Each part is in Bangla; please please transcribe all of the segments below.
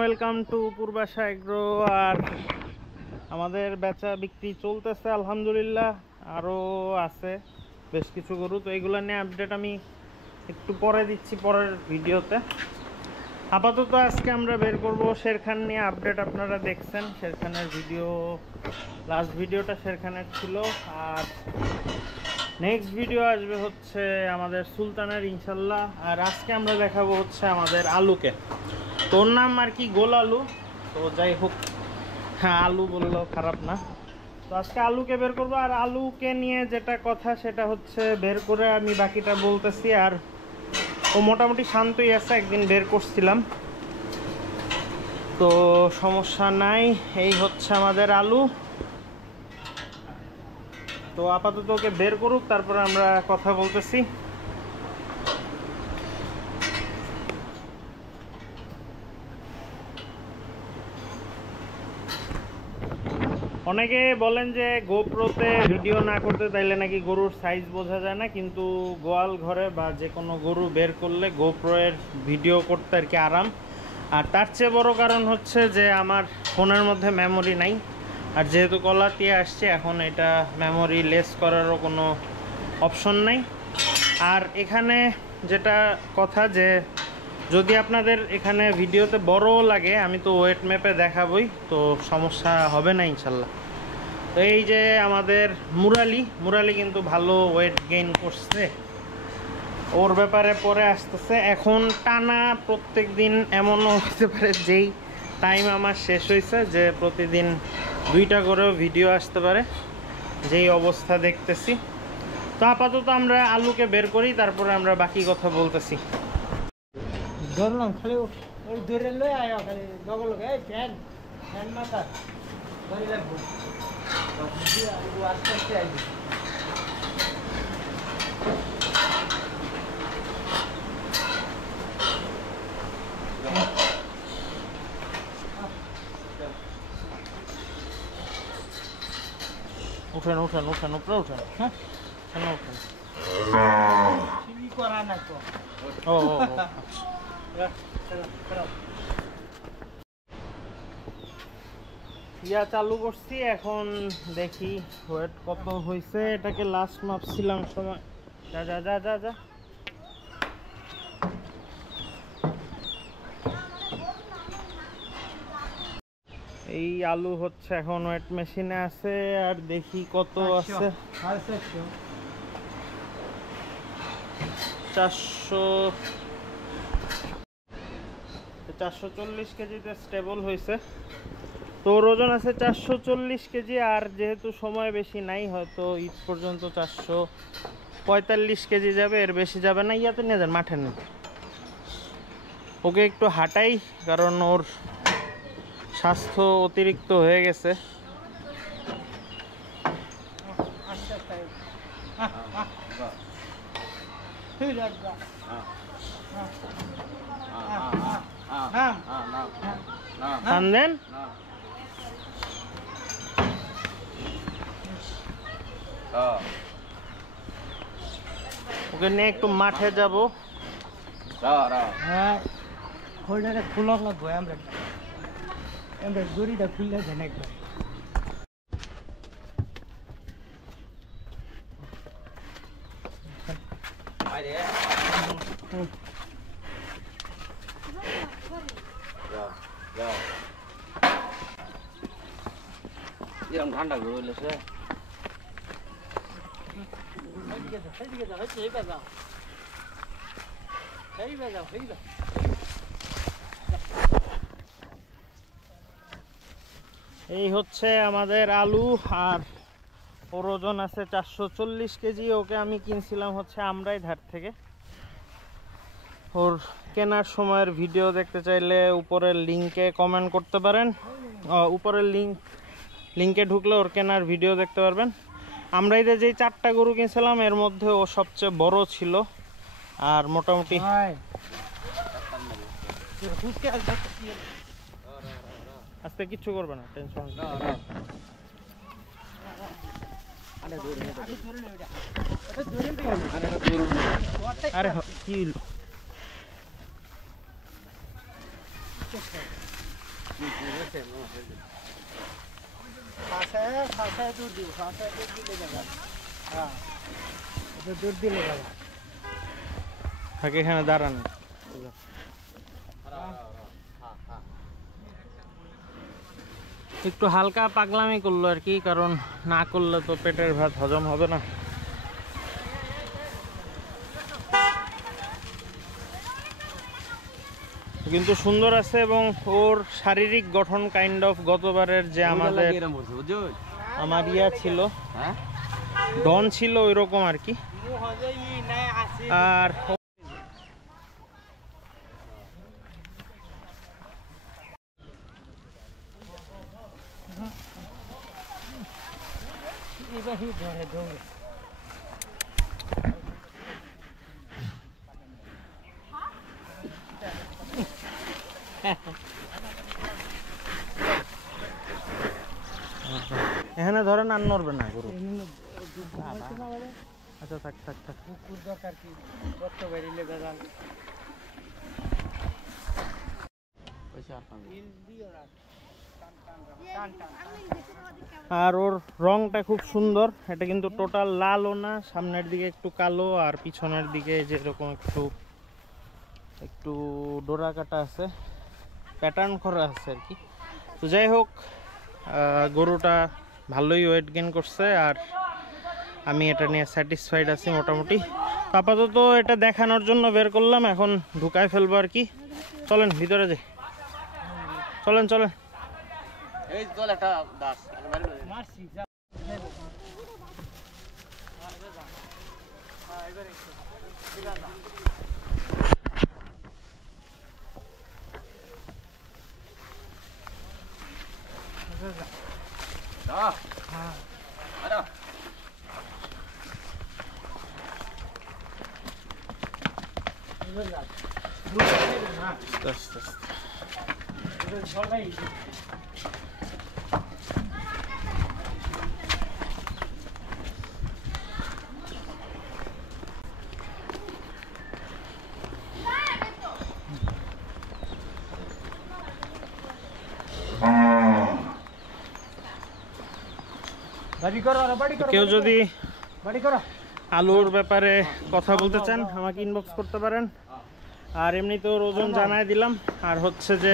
Welcome to Purbasha agro. আর আমাদের বেচা বিক্রি চলতেছে আলহামদুলিল্লাহ, আরও আছে বেশ কিছু গরু। তো এইগুলো নিয়ে আপডেট আমি একটু পরে দিচ্ছি পরের ভিডিওতে। আপাতত আজকে আমরা বের করব শেরখান নিয়ে আপডেট। আপনারা দেখছেন শেরখানের ভিডিও, লাস্ট ভিডিওটা শেরখানের ছিল। আর নেক্সট ভিডিও আসবে হচ্ছে আমাদের সুলতানের ইনশাল্লাহ। আর আজকে আমরা দেখাবো হচ্ছে আমাদের আলুকে। তোর নাম আর কি গোল আলু, তো যাই হোক, হ্যাঁ আলু বললেও খারাপ না। তো আজকে আলুকে বের করবো। আর আলুকে নিয়ে যেটা কথা সেটা হচ্ছে বের করে আমি বাকিটা বলতেছি। আর ও মোটামুটি শান্তই আছে, একদিন বের করছিলাম, তো সমস্যা নাই। এই হচ্ছে আমাদের আলু। তো আপাতত ওকে বের করুক, তারপরে আমরা কথা বলতেছি। অনেকে বলেন যে গোপ্রোতে ভিডিও না করতে তাইলে নাকি গরুর সাইজ বোঝা যায় না, কিন্তু গোয়াল ঘরে বা যে কোনো গরু বের করলে গোপ্রোয়ের ভিডিও করতে আর কি আরাম। আর তার চেয়ে বড় কারণ হচ্ছে যে আমার ফোনের মধ্যে মেমোরি নাই, আর যেহেতু কলাটিয়ে আসছে এখন এটা মেমোরি লেস করারও কোনো অপশন নাই। আর এখানে যেটা কথা, যে যদি আপনাদের এখানে ভিডিওতে বড়ও লাগে আমি তো ওয়েট ম্যাপে দেখাবই, তো সমস্যা হবে না ইনশাল্লাহ। তো এই যে আমাদের মুরালি কিন্তু ভালো ওয়েট গেইন করছে, ওর ব্যাপারে পরে আসতেছে। এখন টানা প্রত্যেক দিন এমনও হতে পারে যেই টাইম আমার শেষ হয়েছে যে প্রতিদিন 2টা করেও ভিডিও আসতে পারে, যেই অবস্থা দেখতেছি। তো আপাতত আমরা আলুকে বের করি, তারপরে আমরা বাকি কথা বলতেছি। ধরলাম খালি ওই ধরে লই আয়, খালি লগল এই ফ্যান ফ্যান মাথা ধরে লাগবো আস্তে আস্তে আইবি। উঠেন উঠেন উঠেন, উপরে উঠেন। হ্যাঁ উঠেন, চিনি করা না তো। ও ইয়া চালু করছি, এখন দেখি ওয়েট কত হয়েছে। এটাকে লাস্ট মাপছিলাম সময়, যা যা যা যা যা। এই আলু হচ্ছে এখন ওয়েট মেশিনে আছে, আর দেখি কত আছে। 440 কেজিতে স্টেবল হয়েছে। তোর ওজন আছে 440 কেজি। আর যেহেতু সময় বেশি নাই, হয়তো ঈদ পর্যন্ত 445 কেজি যাবে, এর বেশি যাবে না। ইয়াতে নিয়ে যান, মাঠে নেই। ওকে একটু হাঁটাই, কারণ ওর স্বাস্থ্য অতিরিক্ত হয়ে গেছে। দেন ওকে নিয়ে একটু মাঠে যাবো। হ্যাঁ খোলটা খুলক লাগবো, আমরা দড়িটা খুললে দেন একবার। এরকম ঠান্ডা রইলেছে। এই হচ্ছে আমাদের আলু। আর ওর ওজন আছে 440 কেজি। ওকে আমি কিনছিলাম হচ্ছে আমরাই ধার থেকে। ওর কেনার সময়ের ভিডিও দেখতে চাইলে উপরের লিঙ্কে কমেন্ট করতে পারেন, উপরের লিঙ্কে ঢুকলে ওর কেনার ভিডিও দেখতে পারবেন। আমরাই যেই 4টা গরু কিনছিলাম এর মধ্যে ও সবচেয়ে বড় ছিল। আর মোটামুটি আজকে কিচ্ছু করবে না, টেনশন। আরে কি ফাঁসায় দুধ দিব, ফাঁসায় দুধ দিলে যাবে। হ্যাঁ, এটা দুধ দিলে যাবে। থাকে এখানে দাঁড়ান। একটু হালকা পাগলামি করলো আর কি, কারণ না করলে তো পেটের ভাত হজম হবে না। কিন্তু সুন্দর আছে এবং ওর শারীরিক গঠন কাইন্ড অফ গতবারের যে আমাদের আমার ইয়া ছিল, ডন ছিল ওই রকম আর কি। আর এখানে ধরেন আর নড়বে না গরু। আচ্ছা থাক থাক থাক। কুকুর দরকার কি, রক্ত বেরিয়ে বেড়াল। আর ওর রংটা খুব সুন্দর। এটা কিন্তু টোটাল লালও না, সামনের দিকে একটু কালো আর পিছনের দিকে যেরকম একটু একটু ডোরা কাটা আছে, প্যাটার্ন করা আছে আর কি। তো যাই হোক, গরুটা ভালোই ওয়েট গেইন করছে আর আমি এটা নিয়ে স্যাটিসফাইড আছি মোটামুটি। আপাতত এটা দেখানোর জন্য বের করলাম, এখন ঢুকায় ফেলবো আর কি। চলেন ভিতরে যাই, চলেন চলেন। এই চল একটা দাস মারছি আস্তে আস্তে আস্তে। কেউ যদি আলুর ব্যাপারে কথা বলতে চান আমাকে ইনবক্স করতে পারেন। আর এমনিতেও ওজন জানাই দিলাম। আর হচ্ছে যে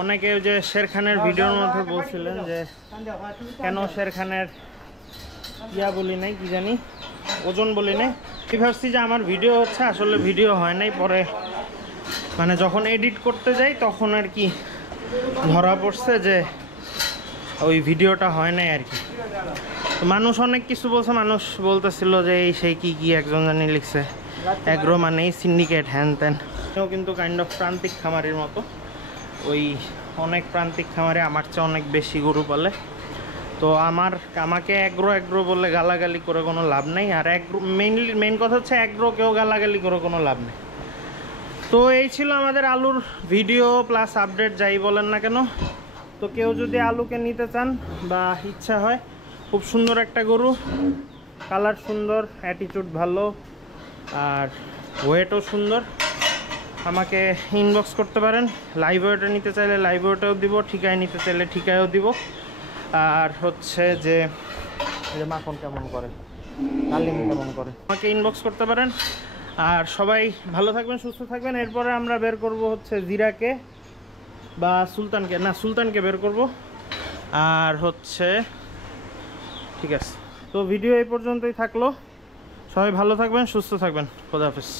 অনেকে যে শের খানের ভিডিওর মধ্যে বলছিলেন যে কেন শের খানের ইয়া বলি নাই, কি জানি ওজন বলি নাই। আমি ভাবছি যে আমার ভিডিও হচ্ছে, আসলে ভিডিও হয় নাই। পরে মানে যখন এডিট করতে যাই তখন আর কি ধরা পড়ছে যে ওই ভিডিওটা হয় নাই আর কি। মানুষ অনেক কিছু বলছে, মানুষ বলতেছিল যে এই সেই কি কি একজন জানি লিখছে এগ্রো মানে সিন্ডিকেট হ্যান ত্যান। এও কিন্তু কাইন্ড অফ প্রান্তিক খামারের মতো, ওই অনেক প্রান্তিক খামারে আমার চেয়ে অনেক বেশি গরু পালে। তো আমাকে এগ্রো বলে গালাগালি করে কোনো লাভ নেই। আর মেইন কথা হচ্ছে এগ্রোকেও গালাগালি করে কোনো লাভ নেই। তো এই ছিল আমাদের আলুর ভিডিও প্লাস আপডেট, যাই বলেন না কেন। তো কেউ যদি আলুকে নিতে চান বা ইচ্ছা হয়, খুব সুন্দর একটা গরু, কালার সুন্দর, অ্যাটিটিউড ভালো আর ওয়েটও সুন্দর, আমাকে ইনবক্স করতে পারেন। লাইভ ওয়েটে নিতে চাইলে লাইভ ওয়েটেও দিব, ঠিকায় নিতে চাইলে ঠিকায়ও দিব। আর হচ্ছে যে মাখন কেমন করে, ডালিম কেমন করে, আমাকে ইনবক্স করতে পারেন। আর সবাই ভালো থাকবেন, সুস্থ থাকবেন। এরপরে আমরা বের করব হচ্ছে জিরাকে বা সুলতানকে, না সুলতানকে বের করব। আর হচ্ছে ঠিক আছে, তো ভিডিও এই পর্যন্তই থাকলো। সবাই ভালো থাকবেন, সুস্থ থাকবেন। খোদা হাফেজ।